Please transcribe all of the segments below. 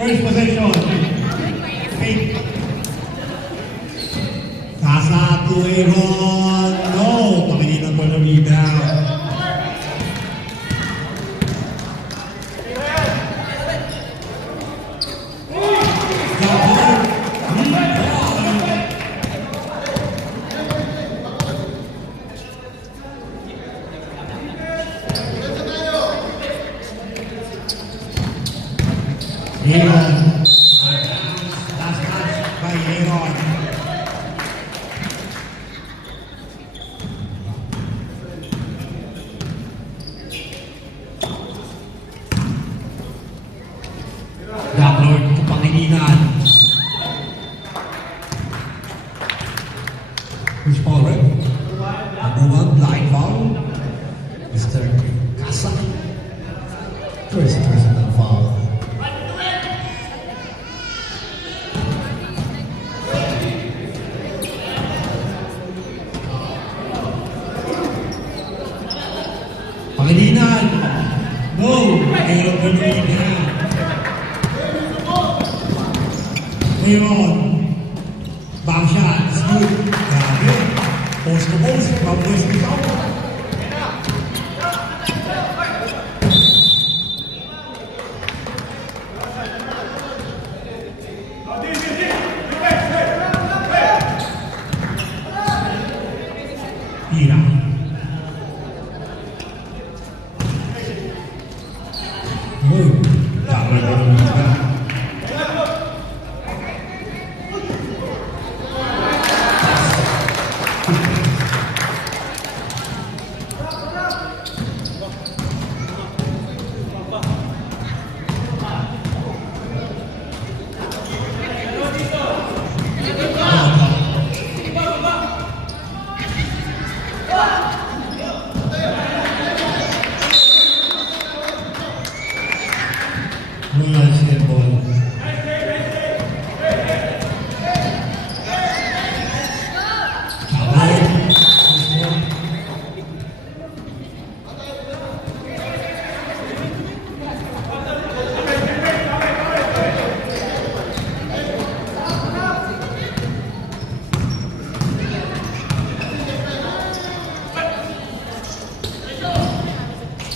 First possession. Fake. Casa to Aaron. No. Pangilinan po ng rebound. Aaron. Last touch by Aaron. Lord to Pangilinan. Who's forward? Number one, blind foul. Mr. Casa. First personal foul. Pangilinan. No. Aaron Bernardina. Aaron. Back shot. It's good. Grabe. Post to post. From west to south. Tira.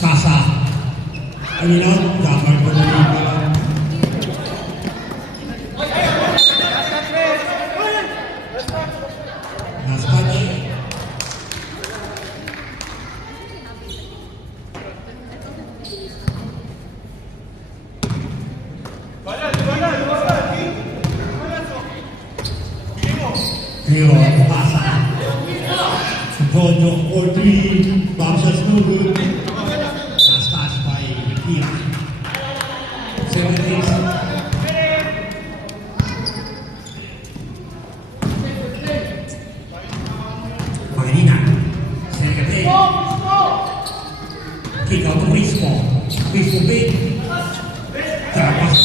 Casa. Ano lang? Dapat ko na rin. Last touch. Pero, Casa. Jojo for three. Bounces no good. Last touch by Kira. 7 days. Pangilinan. Sergate. Kick out to baseball. Baseball big. Terapas.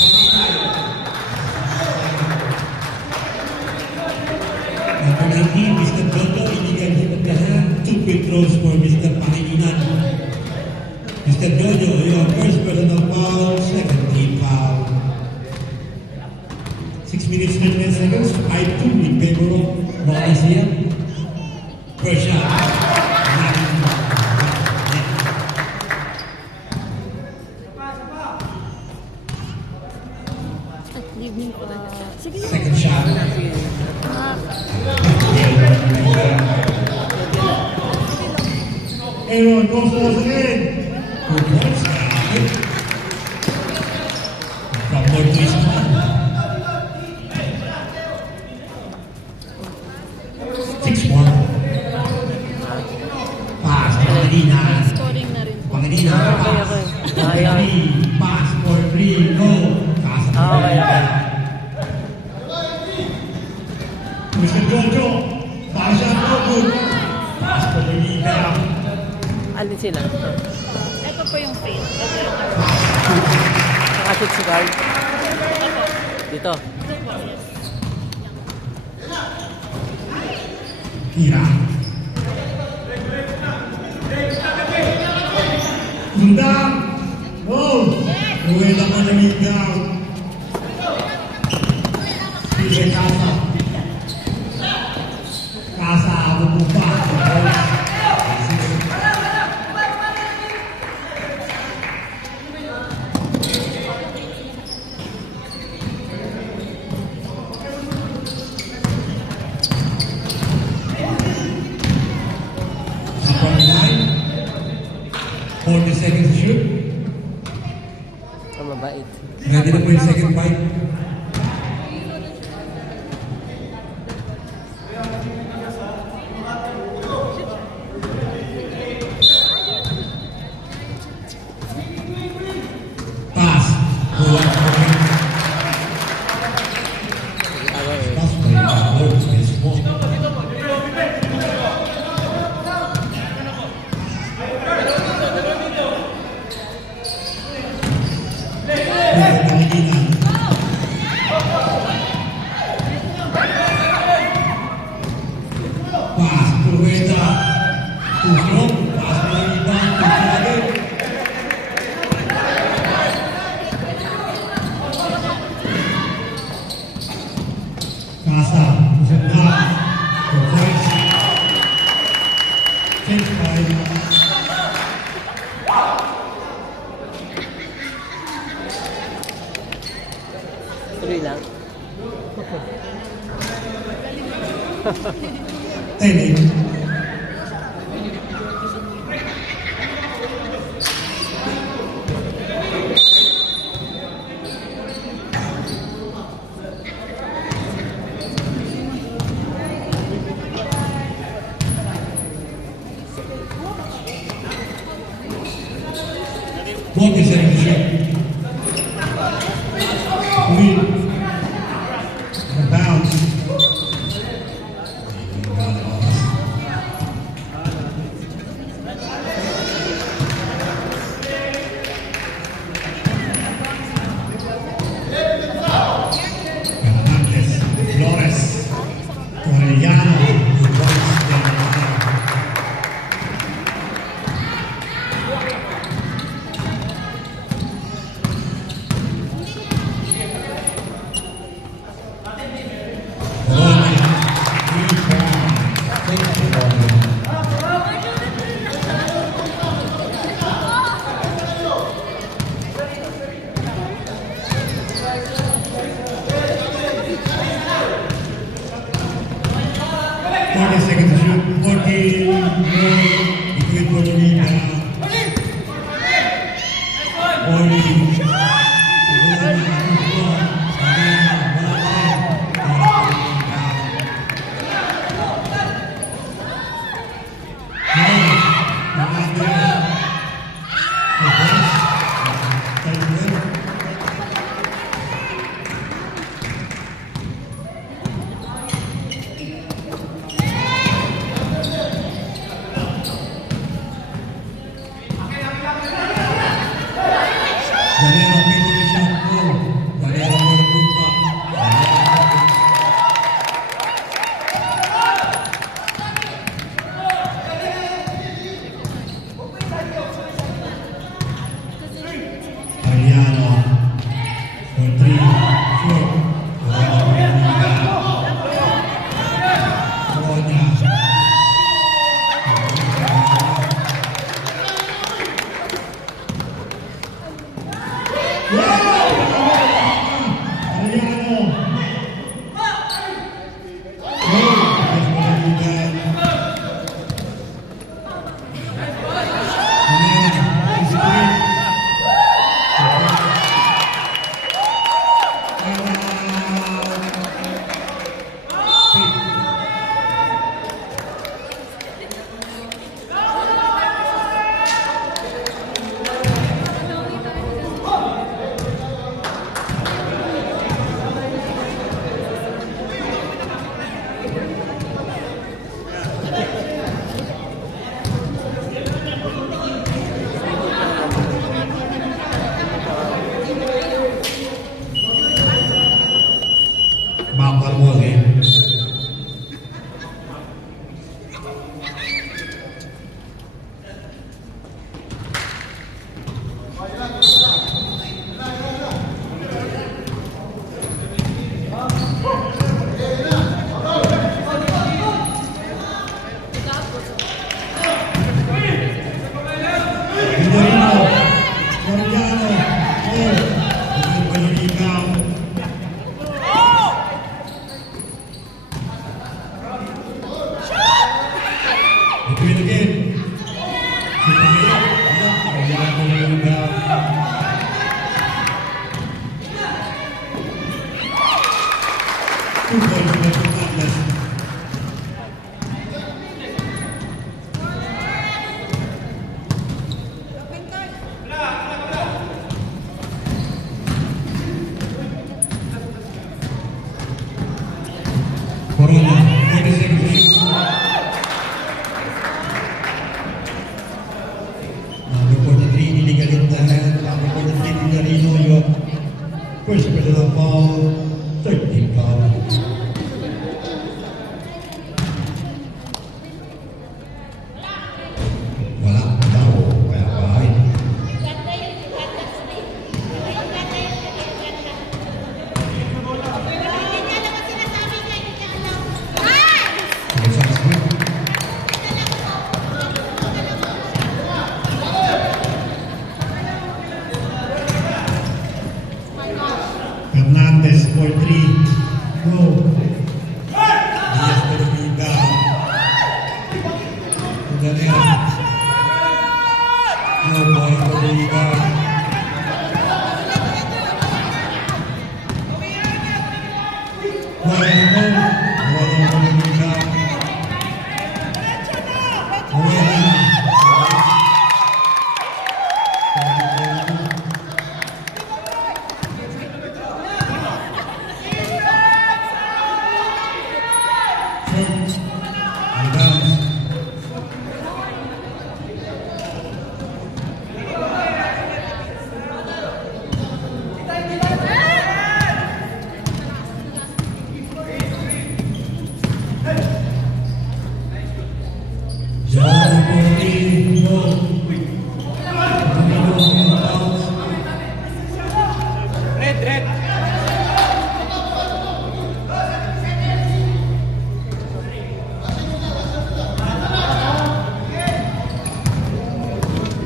Number 19, Mr. Jojo, illegal hit of the hand. 2 quick throws for Mr. Pangilinan. Mr. Jojo, your first personal foul, second team foul. 6 minutes and 10 seconds, 5-2 in favor of Malaysia. First shot. Second shot. Aaron goes to us again. Good points. From Lord to his man. 6-4. Pass. Pangilinan. Pangilinan. Pass. Pass for 3. Go. Pass. Mr. Jojo. Pass up. No good. Pass for the rebound. Alin sila? Ito po yung face. Ito yung Nakashoot si Carl. Dito. Tira. Undang. Oh. Uwi lang ang namigaw. kay Casa. Casa, bumumpa. From the line. 40 seconds to shoot. Ang mabait. Ready na po yung second bite. Pass. Bola point. Tama eh. Pass by Lord Baseball. Pangilinan. Pass, Purweta. Tusok, pass mo lang iba, tusok agad. Casa, tusok na. For points. Change by Tuloy lang. 10-8. What is that shot? Lead. Bounce. Hernandez, Flores, Torrellano, y Boyce de la seconds to shoot. 40 more between Bologna. 40. Valero, 20 shot goal. Valero, ball, third team foul. Wala, daw, kaya palahin. Sige, sa screen. Hernandez for three. Go. Diaz Peruvica. Ganera. No boy Peruvica. Bueno, bueno Peruvica. Red.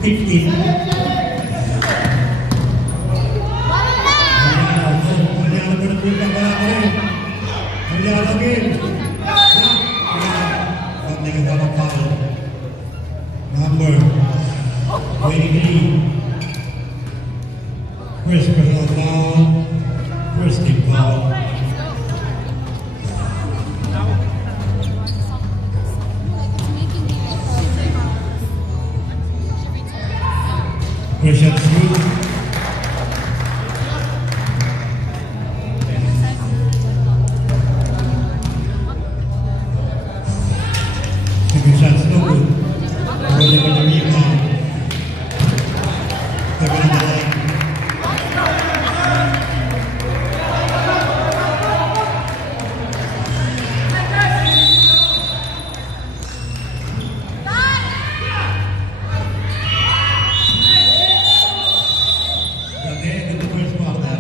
15. Number 23. First personal foul. First team foul. First shot shoot. Second shot's no good. Wala pa ng rebound. Tabi na line. At the end of the first quarter.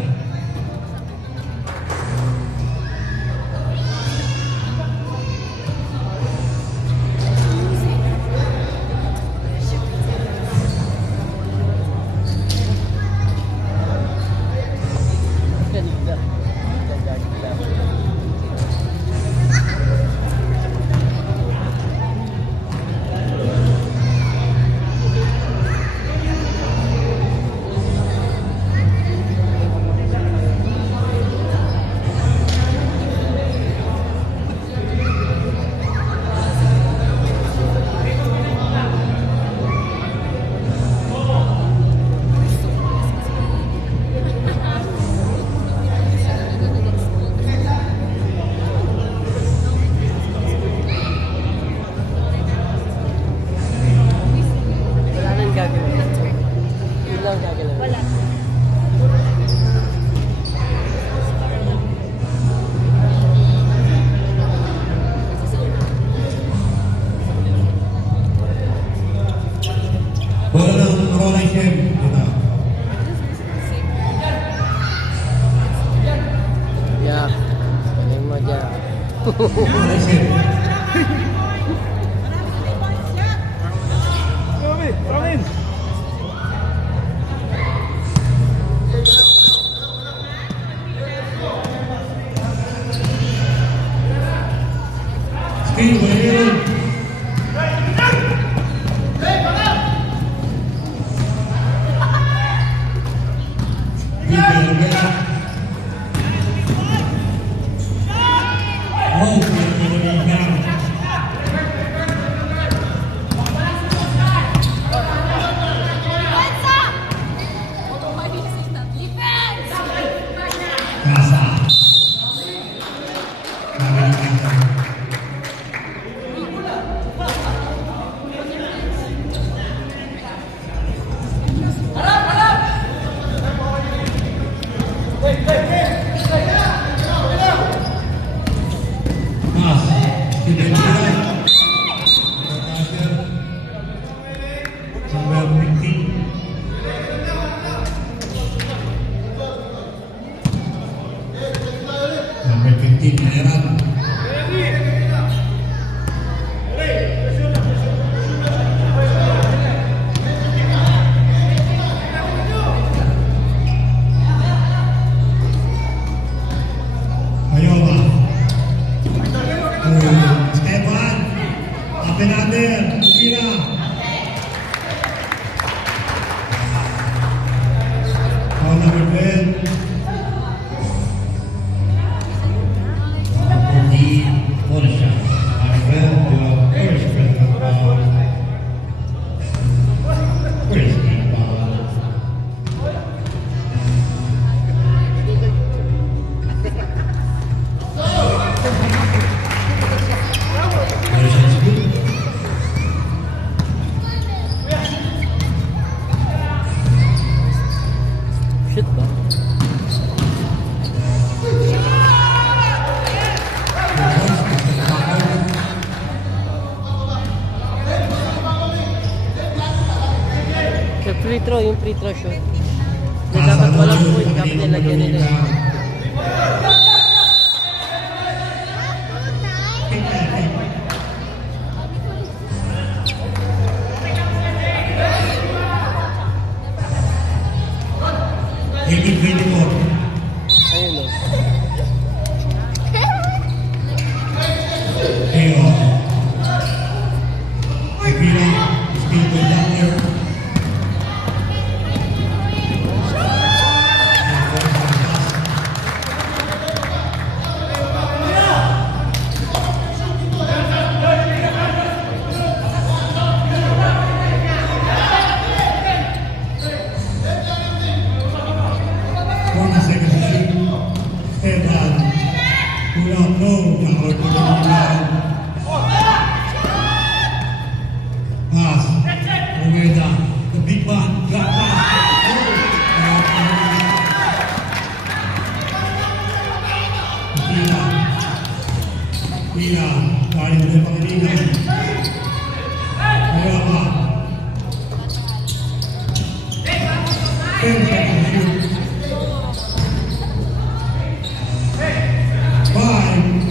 Ganda. Wala nang gagawin. Yun lang gagawin. Wala. Bola ng Rolex M. Ito. Yeah. Galing mo dyan. Rolex M. Robin. Screen, Valero. Hey. Team General. Ayoba. Stefan. Apenader. Kira. Foul number 12. Foul shot. Number 12, your first personal foul. First team foul. Version's good. Shoot ba? Sa free throw, yung free throw shoot. Hindi dapat walang point, dapat nilagyan nila yun. Ayun o. Pass. Umeda. The big man. Drop pass. Mira. Paling dari Pangilinan. Ayoba. 10 seconds shoot. 5.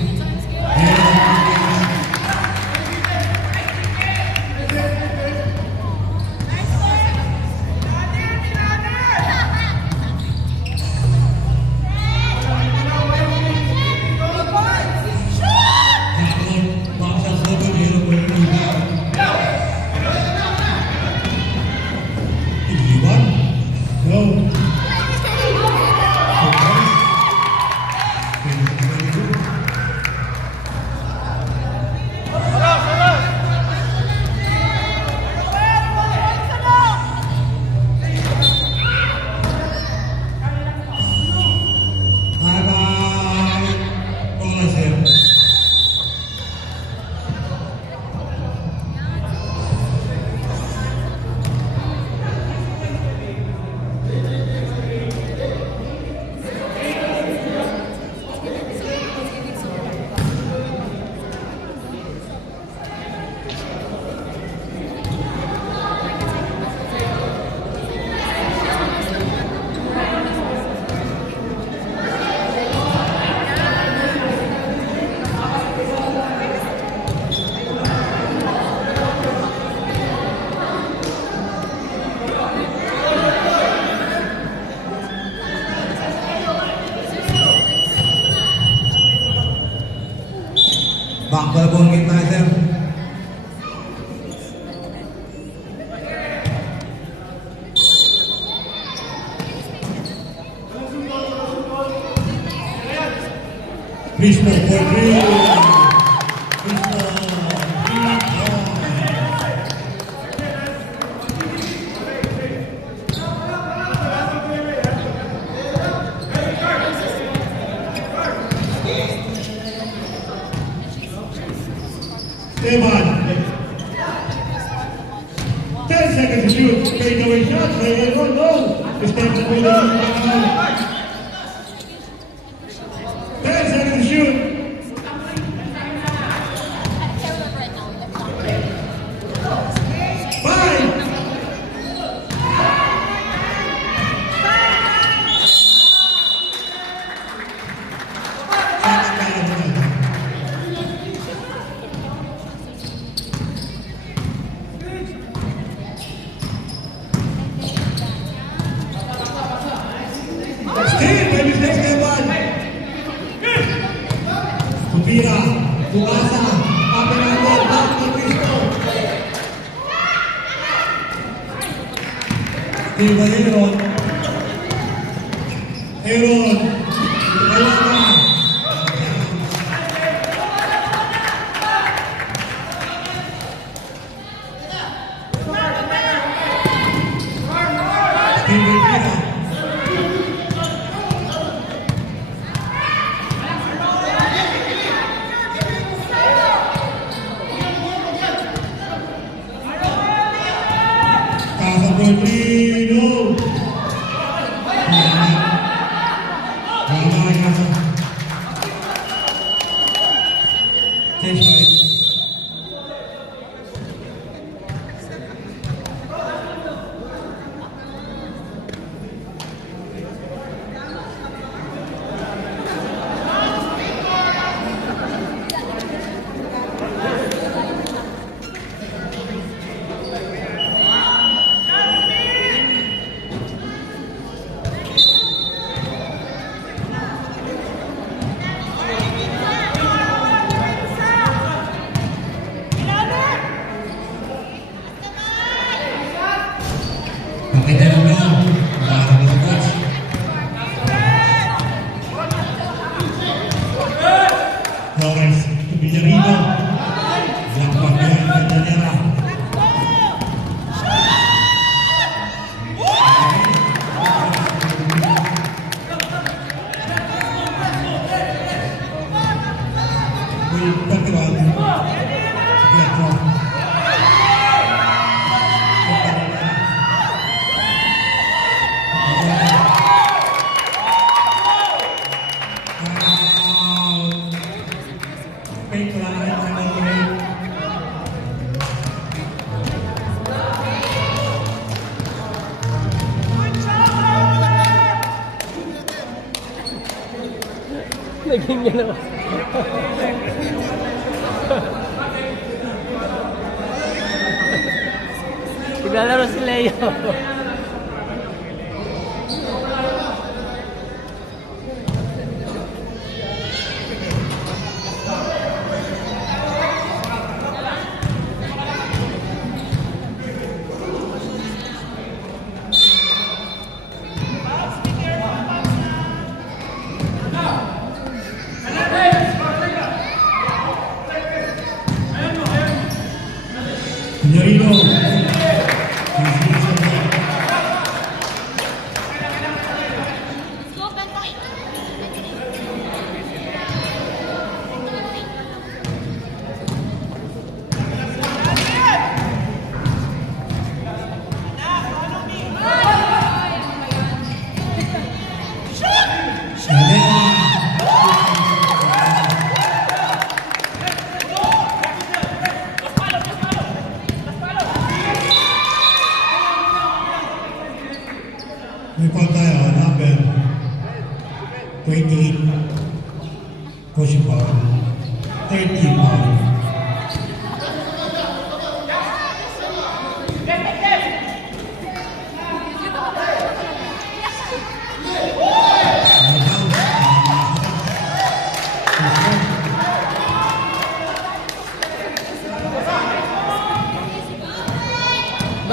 Bakbal kita sir. Krishna Kodri. Esteban. 10 seconds to shoot. Take away shot. They will go. Esteban with the 10 seconds to shoot. 5. Viva Aaron. Aaron. Wala na. Steven Pina. Casa Rodrigo. Makita lang na. Parang mga coach. Flores, Villarino. Lakbak na yung Candelera. Uy, pagkawag. Pietro. Naging niya naman. Naglalaro si Leo. Villarino. May foul tayo, number 28. Pushing foul. 30 foul.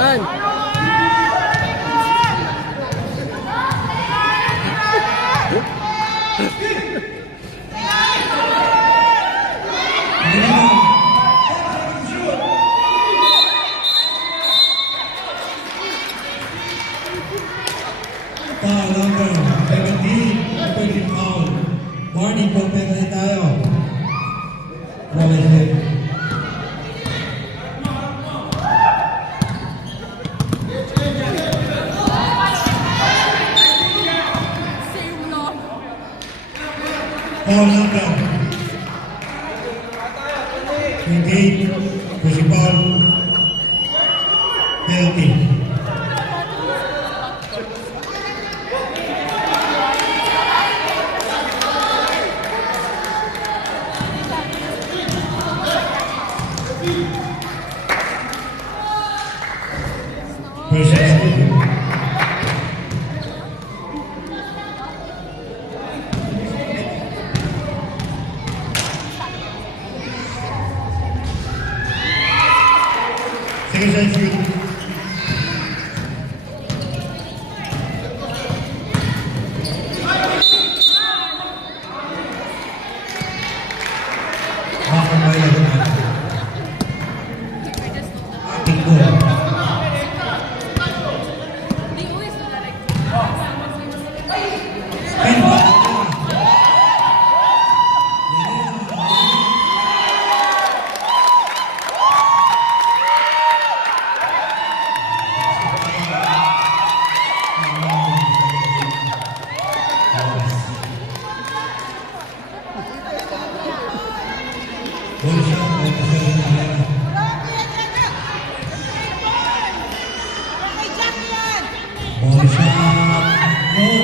Man! Foul number 17. 30 foul. Warning po, penalty tayo. Flores head. Foul number 28. Pushing foul. Penalty. Pressure. Second side shoot. Spin by Llanera. Ball shot, point to seven, Llanera. Ball shot, no.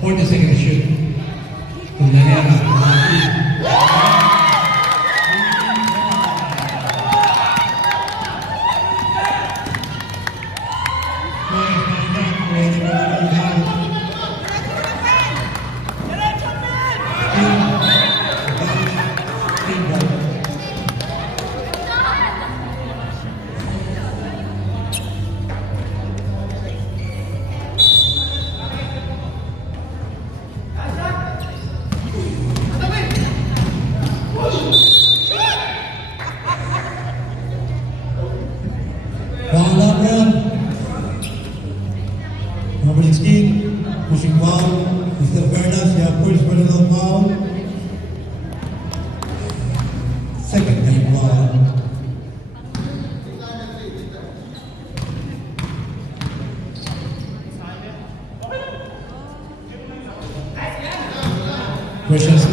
Point the second shoot. To Llanera. Number 16, pushing foul. Mr. Bernas, you have first personal foul. Second time foul. Questions?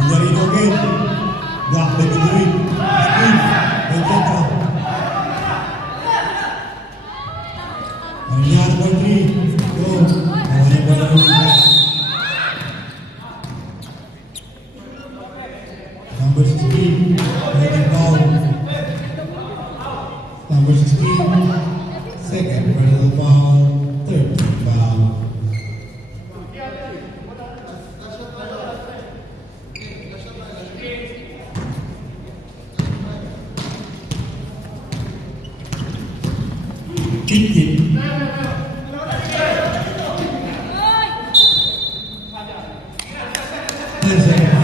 Villarino again. Block by Madrid. Spin. By Tetra. Mariano by 3. Go. Mariano by 3. Number 16. Holding foul. Number 16. Second personal foul. Third team foul. Kick. 10 seconds.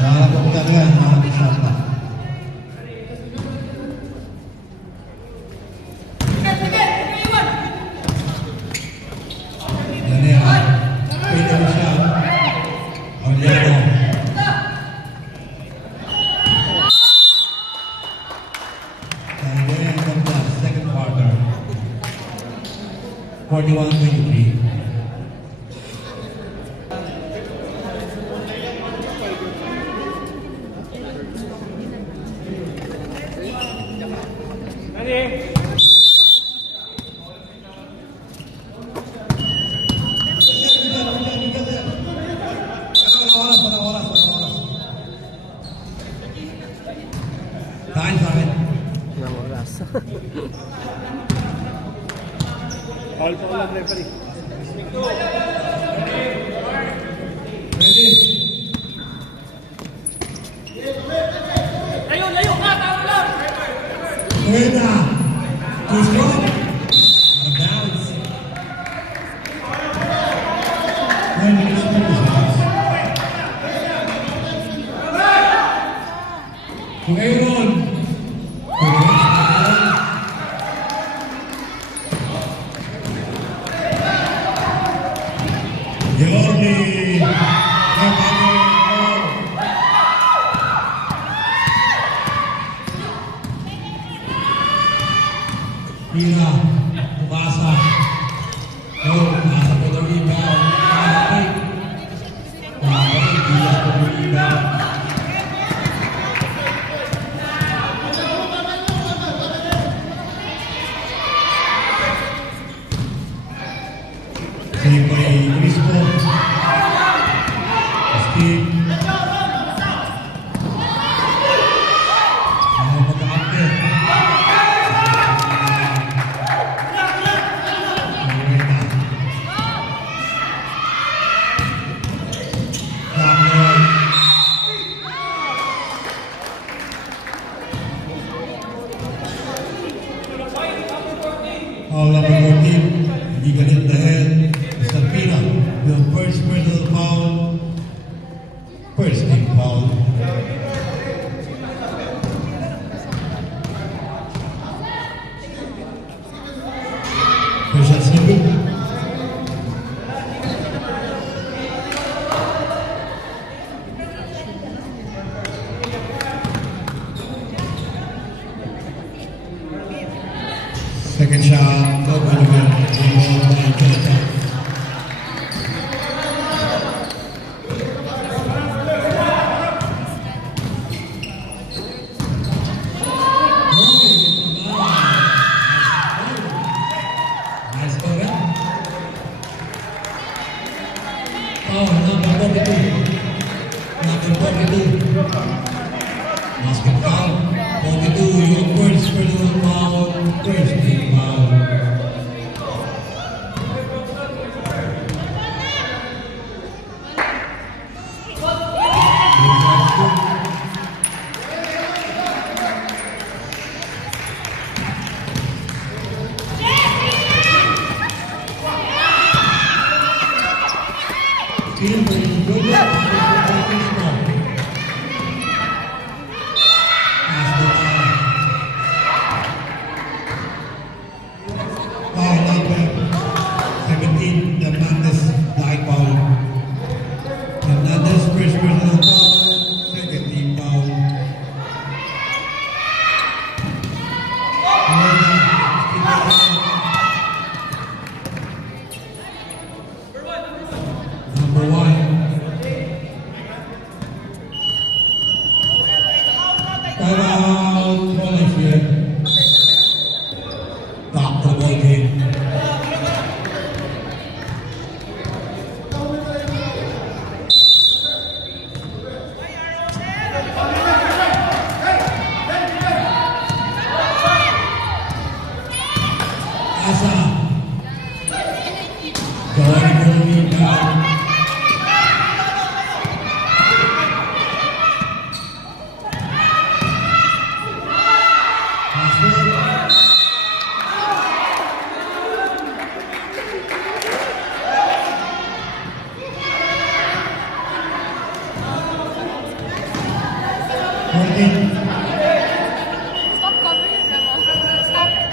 Para pagkakalan, mga isapa. Llanera. Pwede mo siya. Agliano. Llanera from the second quarter. 41-23. Ready? Foul pa ulang referee. Ready? Layo ka, tao lang! Buena. Too strong. Out of bounds. 1 minute seconds. To Aaron. Yorli. Mira, umasa. No, umasa po ng rebound. Nakakapit. Nakakapit, Diaz po ng rebound. Save by Crispo. Steve. Mag-a-update. Foul number 14, hindi ganit dahil Mr. Pina, yung first personal foul, first team foul. First shot single. Second shot, no good again. Rebound by Jonathan. Nice cover. Oh, number 42. Number 42. Basket foul. 42, your first personal foul, first team foul. Steal by Jordan, by Crispo. Pass the ball. Foul number 17, Hernandez, black foul. Hernandez, first personal foul, second team foul. Number 1. Timeout, Holyfield. Back to the ball game. Asa. Going for the rebound. Stop covering your grandma. Stop it.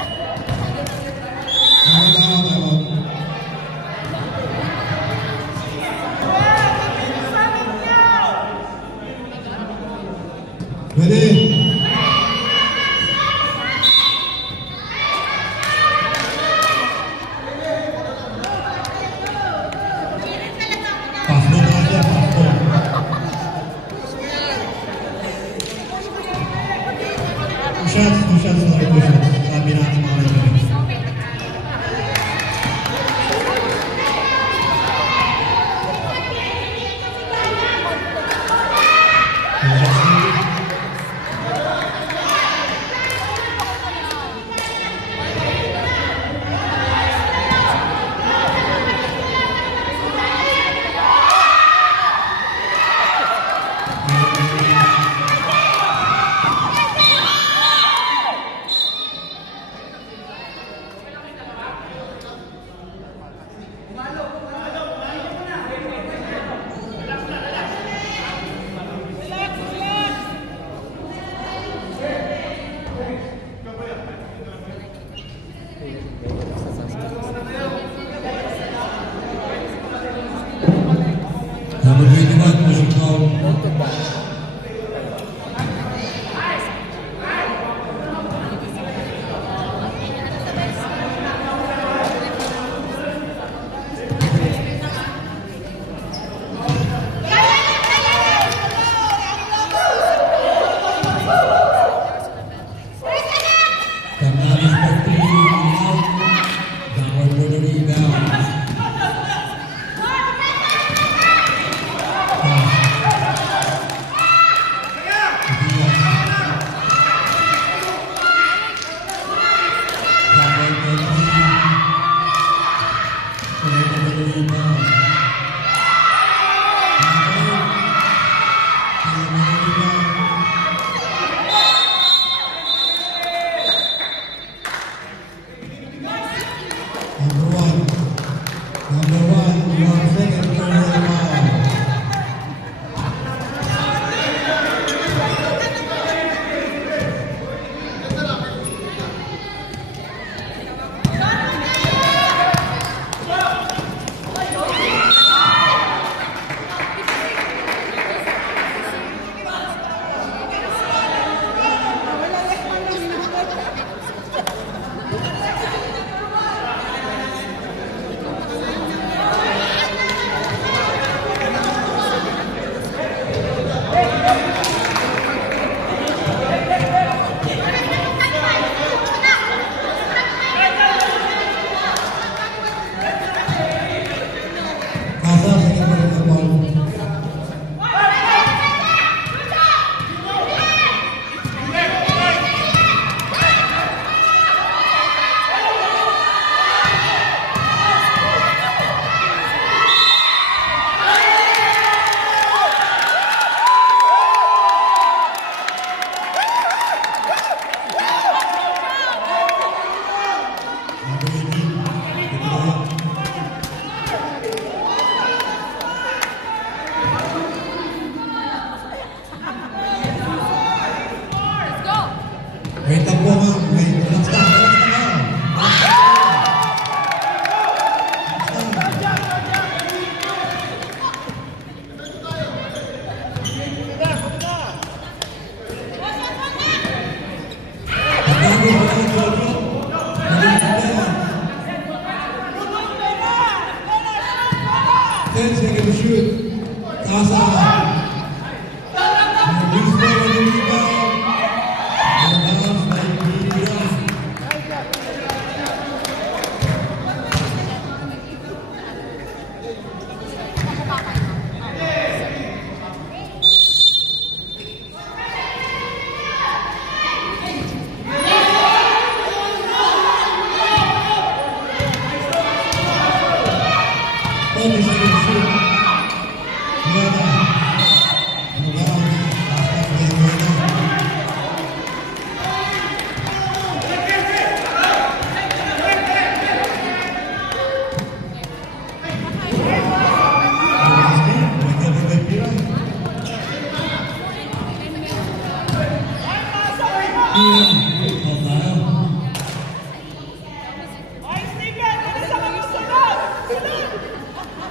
Ready? Pass mo na siya, pass mo. Two shots, sorry, 2 shots. Sabi natin mga referee. Two shots. That was a foul. Fernandez for three, out. Bauer for the rebound. Bauer for three. Bauer for the rebound. Number one, your second personal foul. Casa, second personal foul. Number 18, Victoria. Let's go. Wait lang po ma'am. Wait, relax lang. Relax lang. Pagkabot mo ang Jojo. Maliit na yan. 10 seconds shoot. Casa. Release ball on the rebound. And the bounce by Vivian. Only second shoot. Luana. And the bounce. Last time they were down.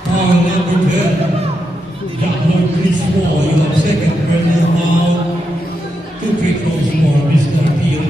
Foul number 10. Jackson Chris Moore, you have second personal foul. 2 free throws for Mr. Peel.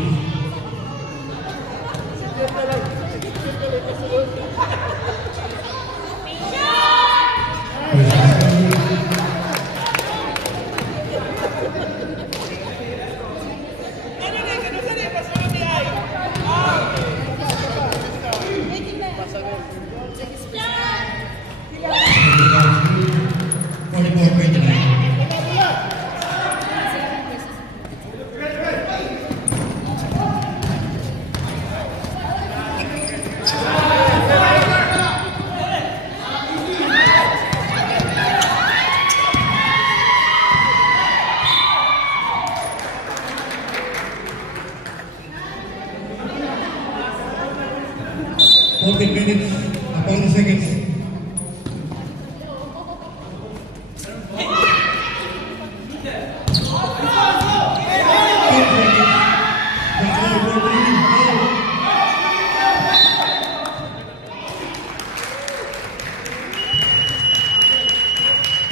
Fourteen minutes, 40 seconds.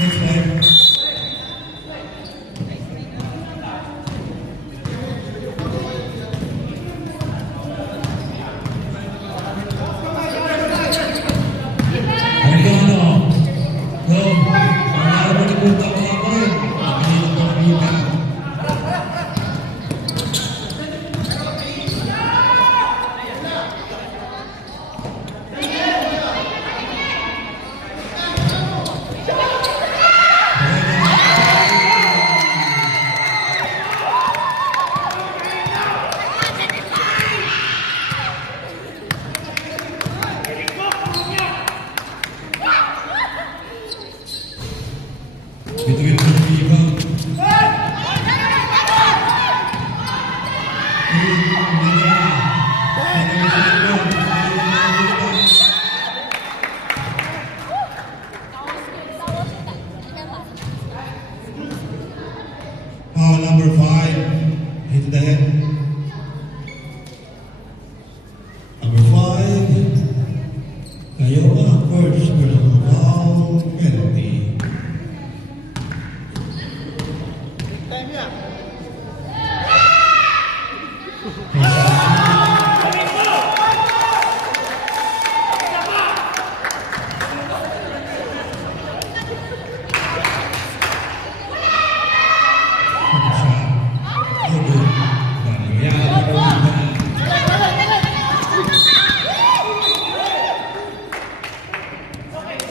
Next time. Between Coach Ibang. Number 5, hit the head. Number 5, Kayoga, first personal foul, penalty.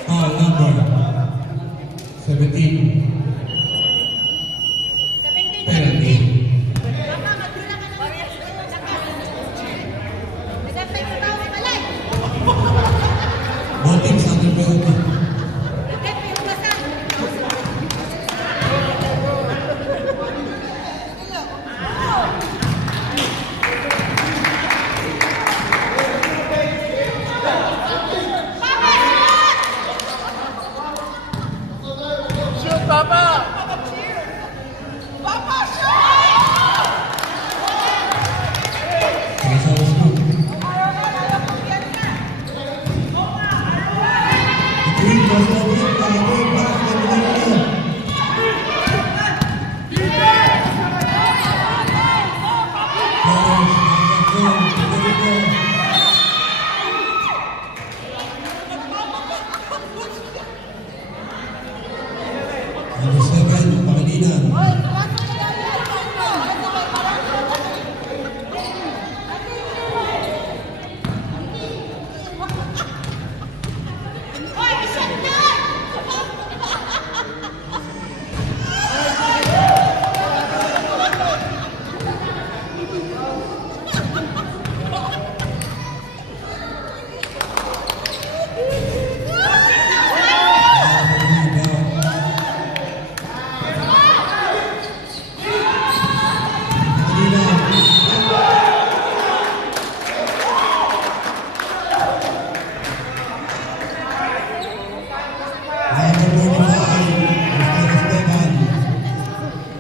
Number 17. Penalty. Voting sa ating penalty. Shoot, Papa! Kaysa Osman. Between Kosovo and Bago, back to the middle. Number 7, Pangilinan.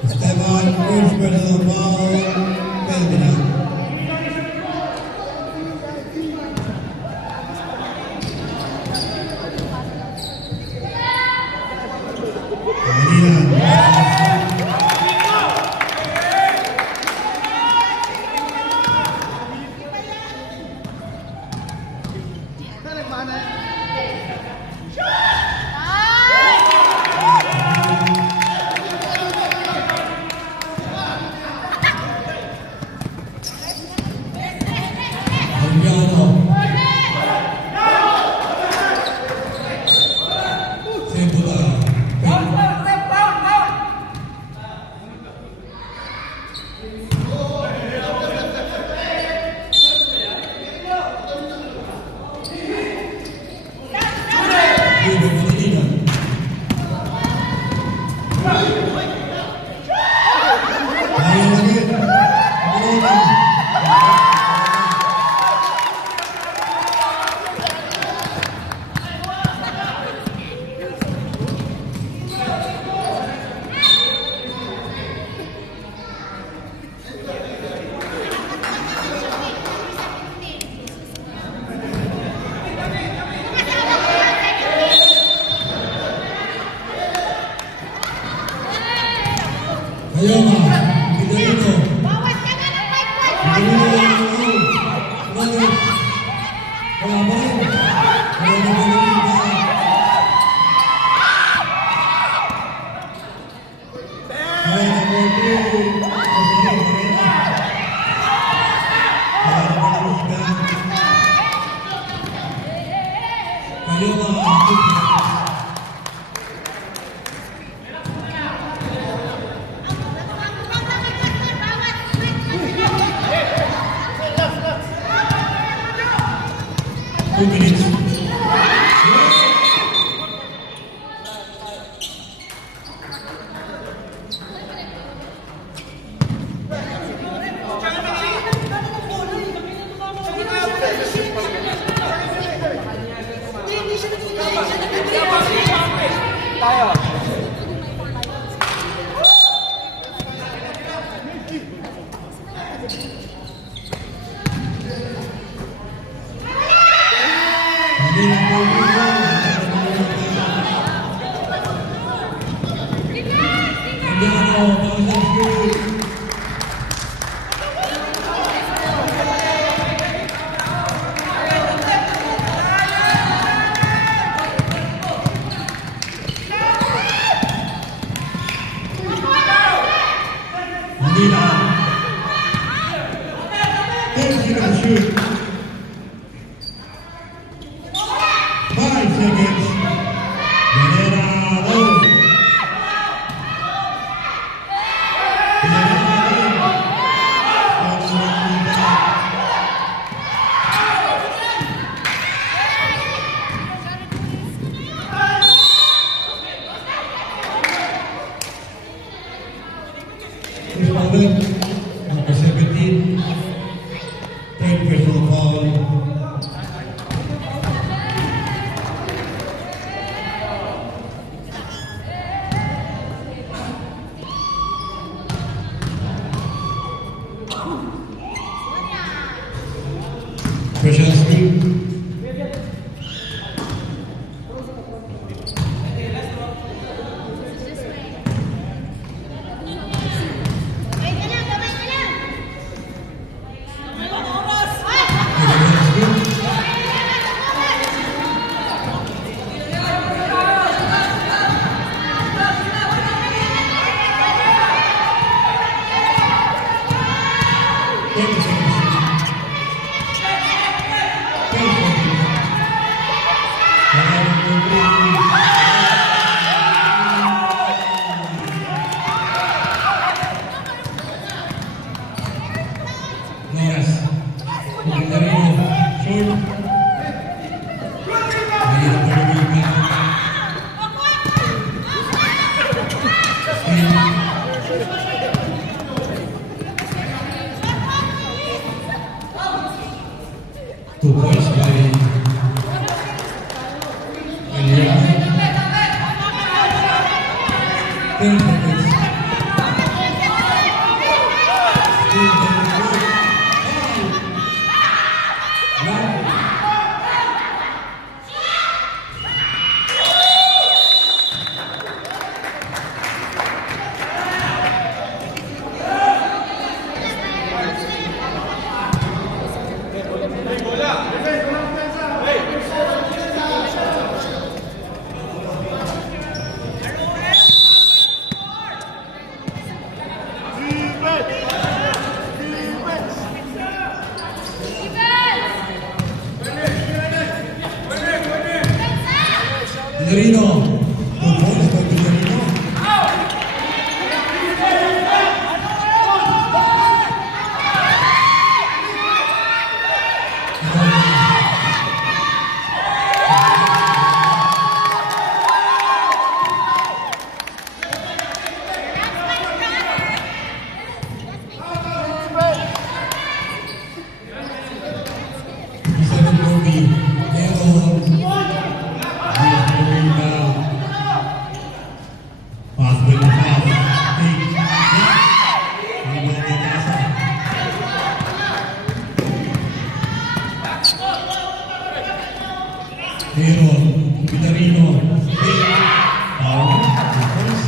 Esteban, first personal foul, penalty na. Pangilinan. Same bola. Kayoga, Fidelito. Bawas ka na ng mic mo! Two minutes. Darino, Thousand Street. Manila. 10 seconds shoot. 5 seconds. Manila, low. Number 17, third personal foul. Personal screen. Kamay ka lang, kamay ka lang. Loras. Darino, shoot. Mahirap na lumipat. Two points by Eliana. 10 seconds. Darino, 2 points by Darino. Pero, Vitarino, Paolo, Marcos,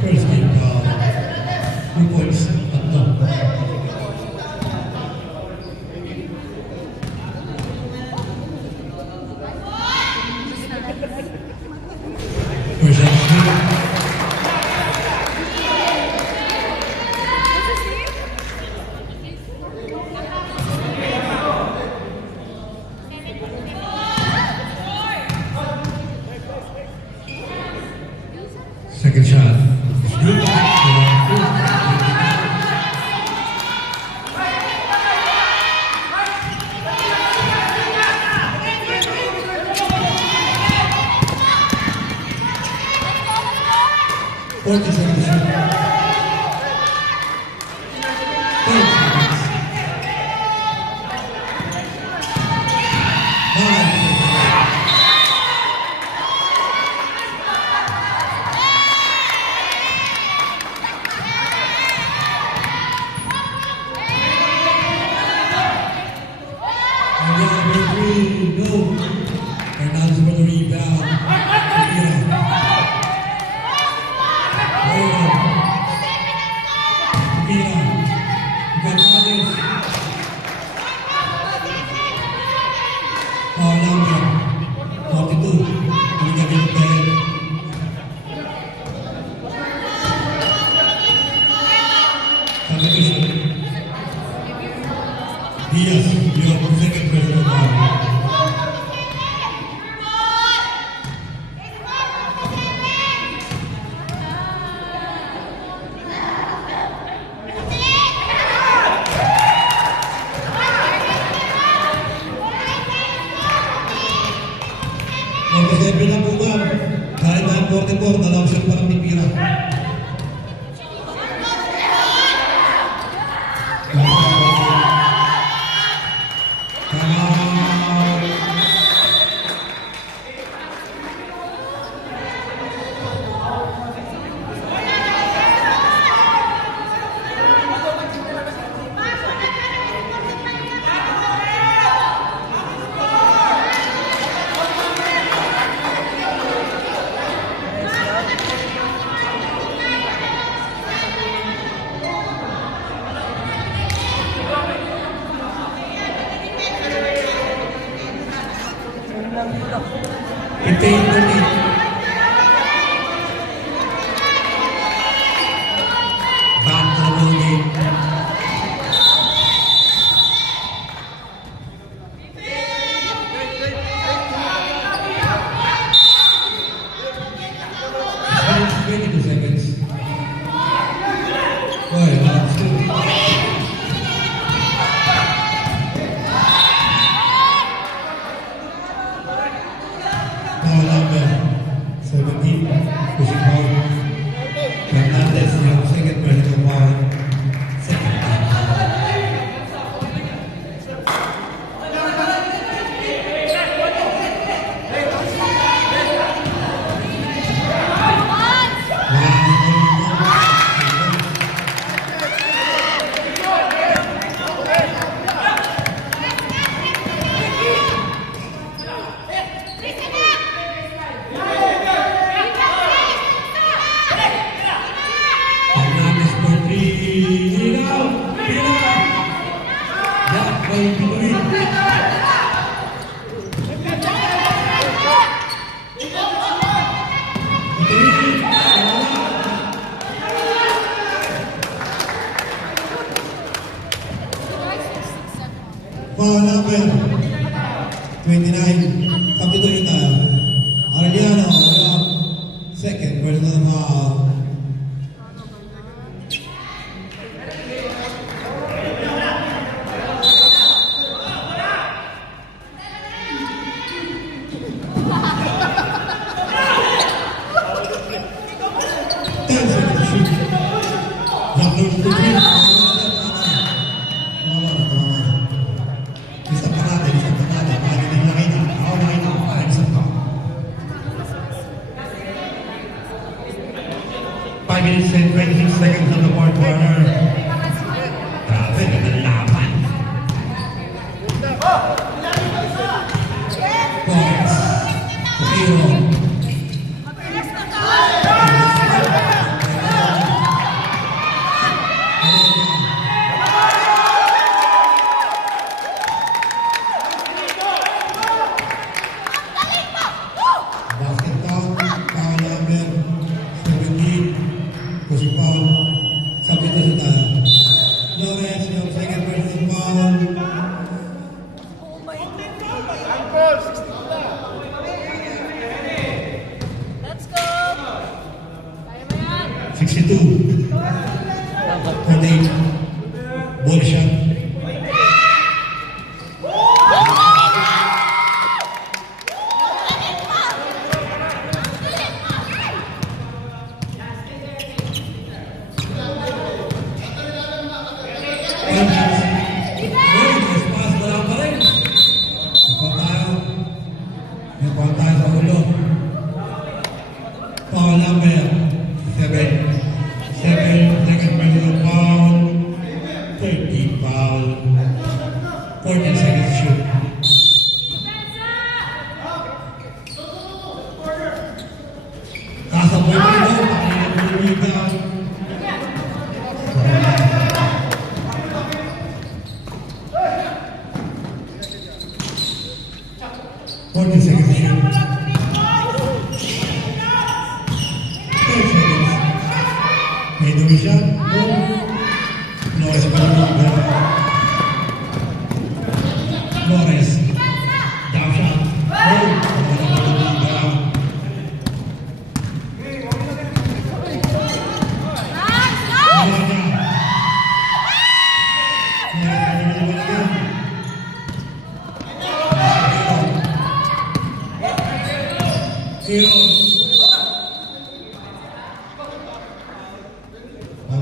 First game foul. 2 points. Tatlo. First half. Second shot. It's good. Forty seconds. 10 seconds. No. Hernandez for the rebound. Hernandez. Foul number 42. Binigyan ng 10. Substitution. Diaz, your second personal foul. Magkasebe na po ba? Kahit na 44, dalaw siya parang pipira. Hintayin mo ni. Back to the building. Twenty-two seconds. Boy, that's good. Foul number 17, pushing foul. Hernandez, your second personal foul. Second time foul. Hernandez for three. Hinaw! Hinaw! Block by Pinoy. Foul number 29. Substitution tayo. Arellano, second personal foul. minutes and 26 seconds on the fourth quarter. Grabe, gandang laban. Points. Zero. Basketball, foul number 17. Push foul. Sabit na sa tayo. Lawrence, yung second personal foul. Let's go! Kaya mo yan! 62. 48. Ball shot. Foul number 7. second personal foul. 13 foul. 14 seconds shoot. Kasa mo yung ito, pakinggan mo yung ikaw. 40 seconds shoot. 10 seconds. May dumi siya. Flores pa naman. Flores. Down shot.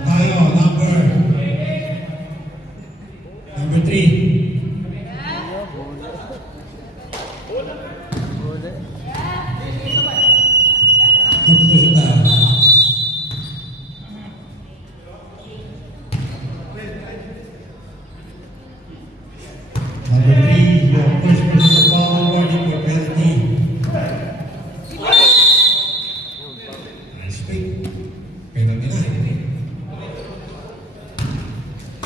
Tayo, number 3. Ito siya tayo. Number 3, your first personal foul, warning for penalty. Nice pick. Penalty na.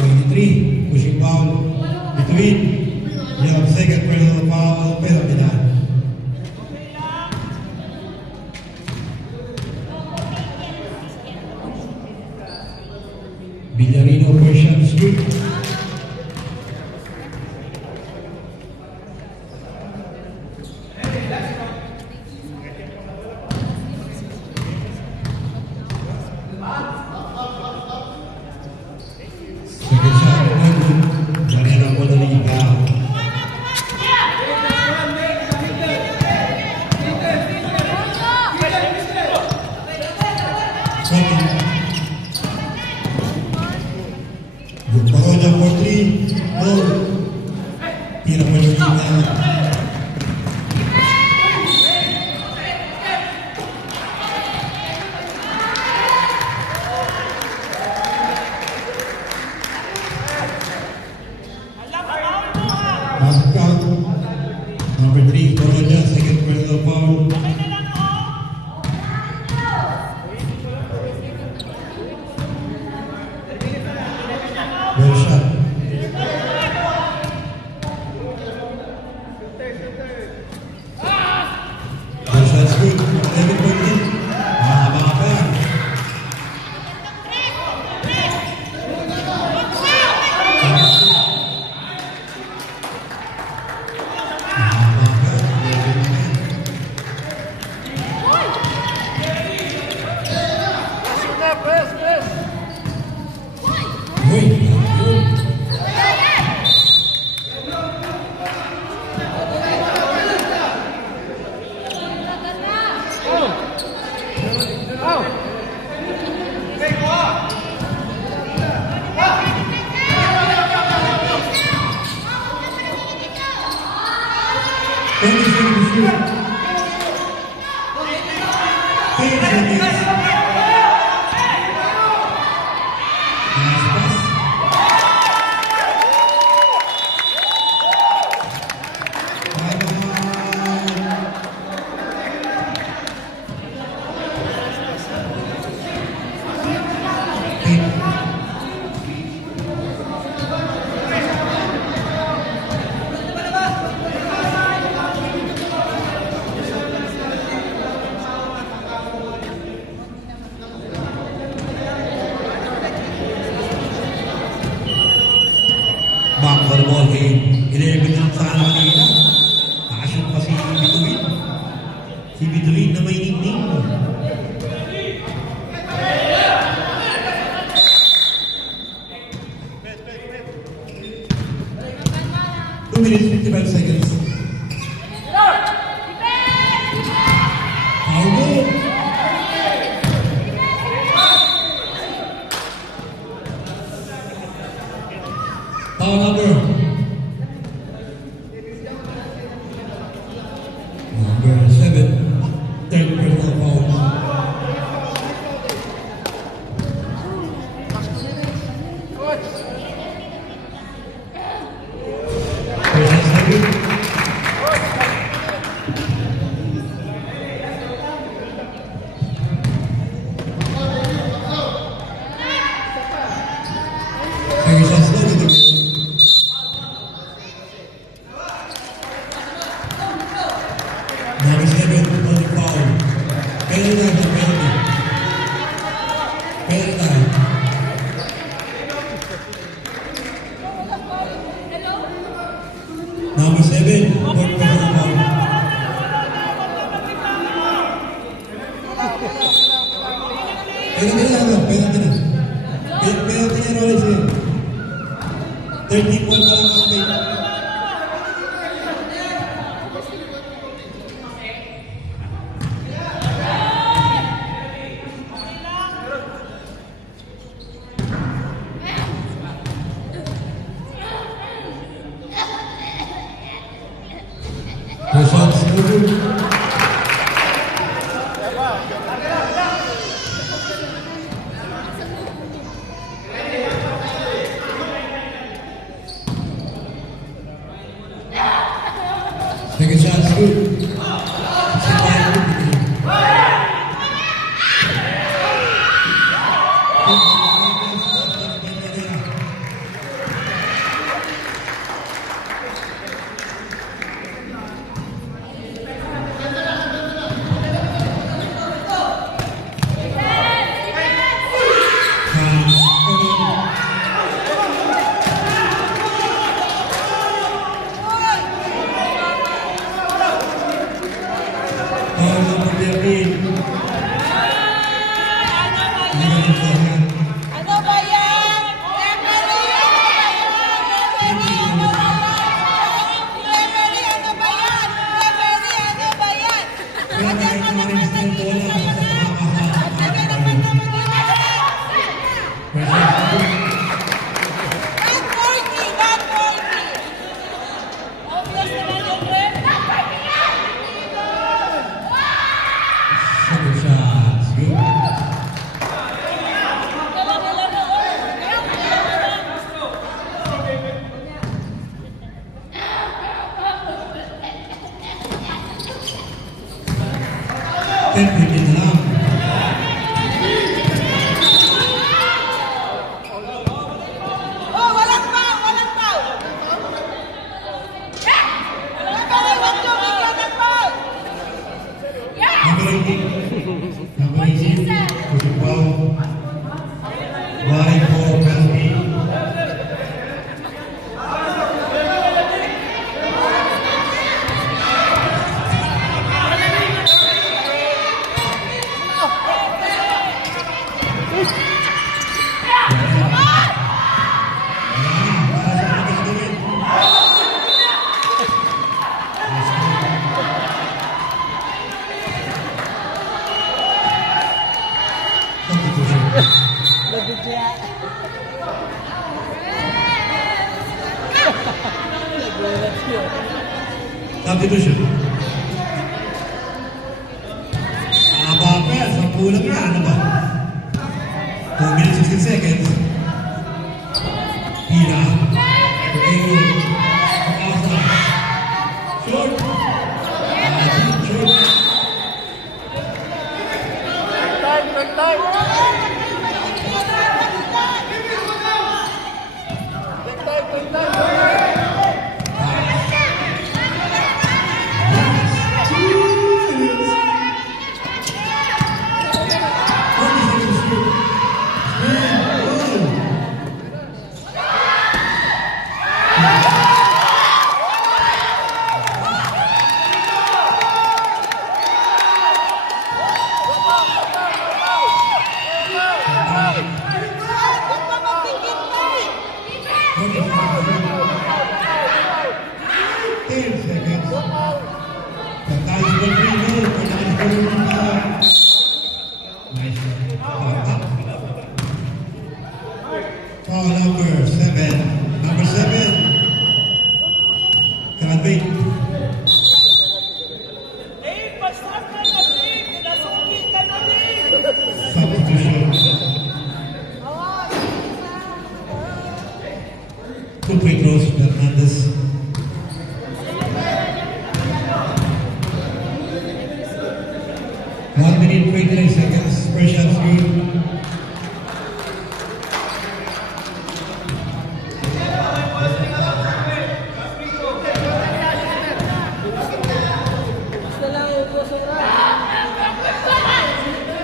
23, pushing foul between. Your second personal foul, penalty na. Villarino first shot is good. Second shot, good. Janela bola ligaw. Second. Good Baroda for 3. No. Tira mo yung ligaw. Basket count. Number 3, Baroda, second personal foul. Well shot. Well shot's good. 11-point. Mahaba pa yan. Mahaba pa. 11-point. Uy, yun. Thank you, thank you. Thank you. minutes, 55 seconds. Foul ball. Foul number 7. Third personal foul. Personal second. Personal second. Number 7 on the foul. Penalty time, penalty. Penalty time. Number 7, fourth personal foul. Penalty na, penalty na. Penalty na, Rolex eh. 30 point pa lang ang tape. The shot's over. Second shot's good. 13. Ano ba yan? Referee, ano ba yan? Referee, ano ba yan? Lagyan mo naman ng Lagyan naman naman ng 140, 140. Obvious naman yung ref. Second shot's good. Pinit lang. Oh, walang foul, walang foul. Referee, wag niyo bigyan ng foul. Number 18. Number 18. Push it foul. Wide for penalty. Substitution. Apa, 10 lang yan, ano ba? 2 minutes, 16 seconds. Hila. Pagkayo. Pagkasa. Short. Short. Galvin. Substitution. Two free throws, Fernandez. One minute, 29 seconds. First shot through. Basta lang yung kusura.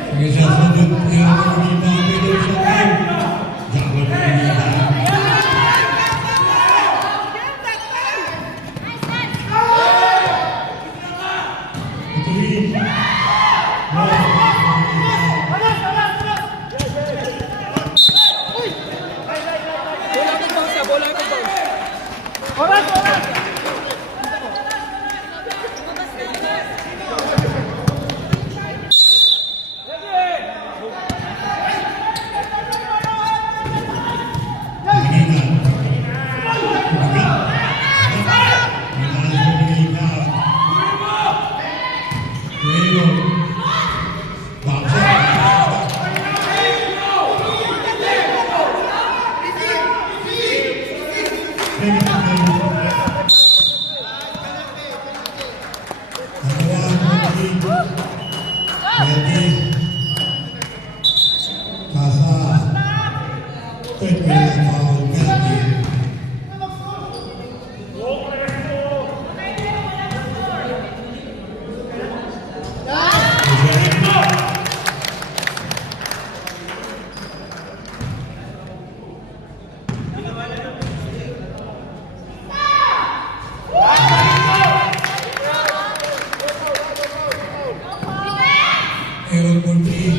Second shot through. Kaya ako rebound. Pwede yung shot through. Jabal mo rebound. Three. Bola akong bounce, bola akong bounce. Oras, oras! Aaron Monti.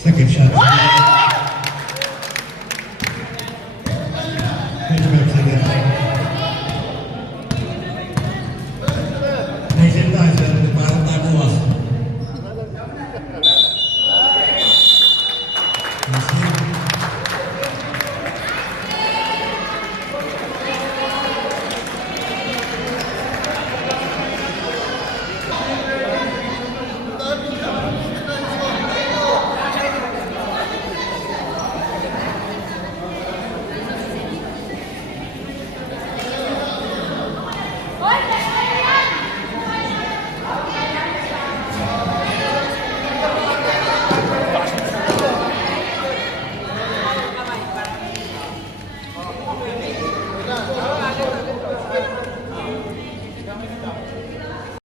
Second shot.